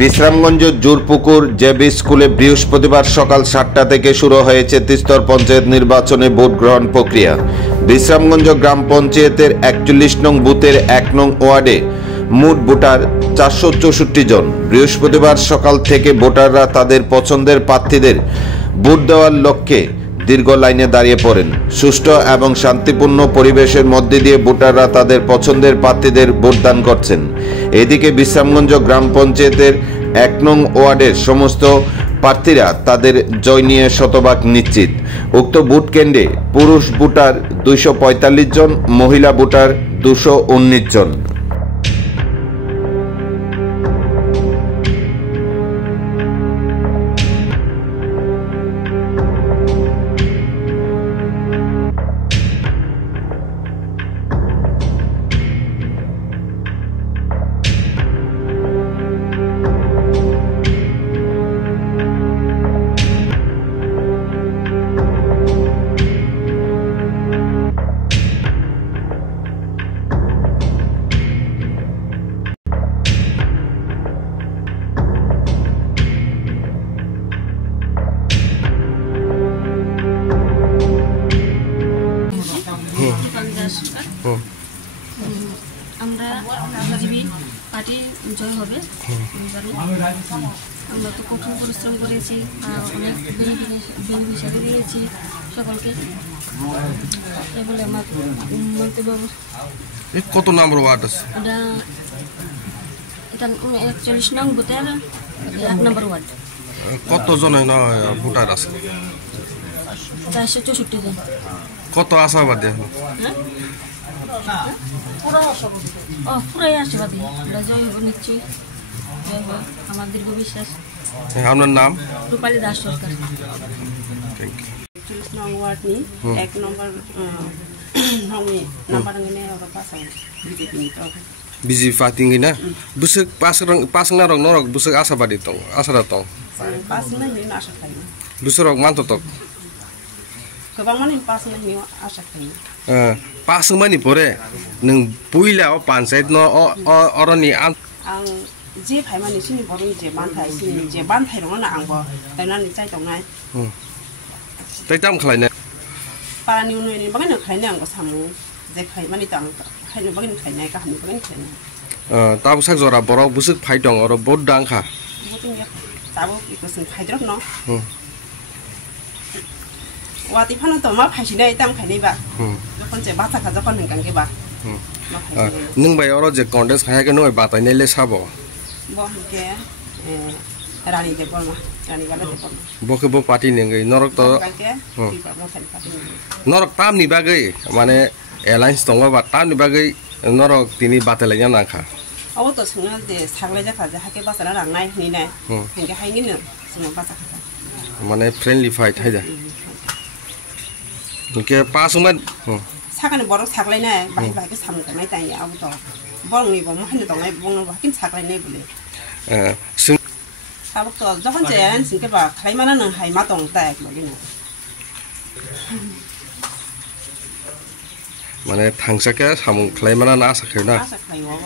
Bishramganj Jorpukur JB স্কুলে বৃহস্পতিবার সকাল 7টা থেকে শুরু হয়েছে ত্রিস্তর পঞ্চায়েত নির্বাচনে ভোট গ্রহণ প্রক্রিয়া। বিশ্রামগঞ্জ গ্রাম পঞ্চায়েতের 41 নং বুথের 1 নং ওয়ার্ডে মোট ভোটার 464 জন। বৃহস্পতিবার সকাল থেকে ভোটাররা তাদের পছন্দের প্রার্থীদের ভোট দেওয়ার লক্ষ্যে দীর্ঘ লাইনে দাঁড়িয়ে পড়েন। সুষ্ঠু এবং শান্তিপূর্ণ পরিবেশের মধ্যে দিয়ে ভোটাররা তাদের পছন্দের প্রার্থীদের ভোটদান করছেন। এদিকে বিশ্রামগঞ্জ গ্রাম পঞ্চায়েতের 1 নং ওয়ার্ডের সমস্ত প্রার্থীরা তাদের জয় নিয়ে শতভাগ নিশ্চিত। উক্ত ভোট কেন্দ্রে পুরুষ ভোটার 245 জন, মহিলা ভোটার 219 জন। আমরা বিজেপি পার্টি জয় হবে। আমরা তো কঠোর পরিশ্রম করেছি, অনেক বেনিফিশিয়ারি দিয়েছি সকলকে। এই বলে আমার মন্তব্য। কত নম্বর ওয়ার্ড আছে? এটা 41 নং বুথের 1 নম্বর ওয়ার্ড। কতজন ভোটার আছে? 464 জন। কত আশাবাদী? পুরাই আশাবাদী, জয় হব নিশ্চয়ই, জয় হবে আমার দীর্ঘ বিশ্বাস। আপনার নাম? রূপালী দাস সরকার। 41 nong ward ni 1 nomor nomor ngene ora pasang BJP ni to. BJP party ngina busuk pasang narong norok busuk asabadi tong asara tong. Pasang ni asa kai. Busuk manto tok. Kebang mani pasang ni asa kai. Pasang mani pore nung puila o pansait no orani an ang je phai mani sini boru je banthai sini je banthai rong na ang bo taina ni chai tong nai. Tay tam khlai na para ni unoi ni bagan khai na ang ko samu je khai mani tang khai ni bagan khai nai ka han bagan khai na. Ta busak jora borok busuk phai tong oro bod dang kha. Boting ya. Tabo ikosin khai drok no. Wati phano to ma phai sinai tam khai nei ba. Jokon je basa kha jokon hengkang ke ba. Nung bai oro je contest khai ke noi batai nei le sabo. Bo ke Rani de Palma, Rani Gala de Palma. Boke bo party nengai norok to norok tam ni bagai mane alliance tonga ba tam ni bagai norok tini batale jana kha. Awo to sungna de sagle ja kha ja hake basara rang nai ni nai. Henge hai ni no sungna basa kha. Mane friendly fight hai ja. Ke pasuman sakane borok saglai nai bai bai ke sam ka nai tai awo to. Borong ni bo mahne tong nai bong ba kin saglai nai bole. Sabuk to jokon jen singke ba khlai mana nang hai ma tong tak lagi na. Mane thangsa ke samung khlai mana na asa khena. Asa khlai wo.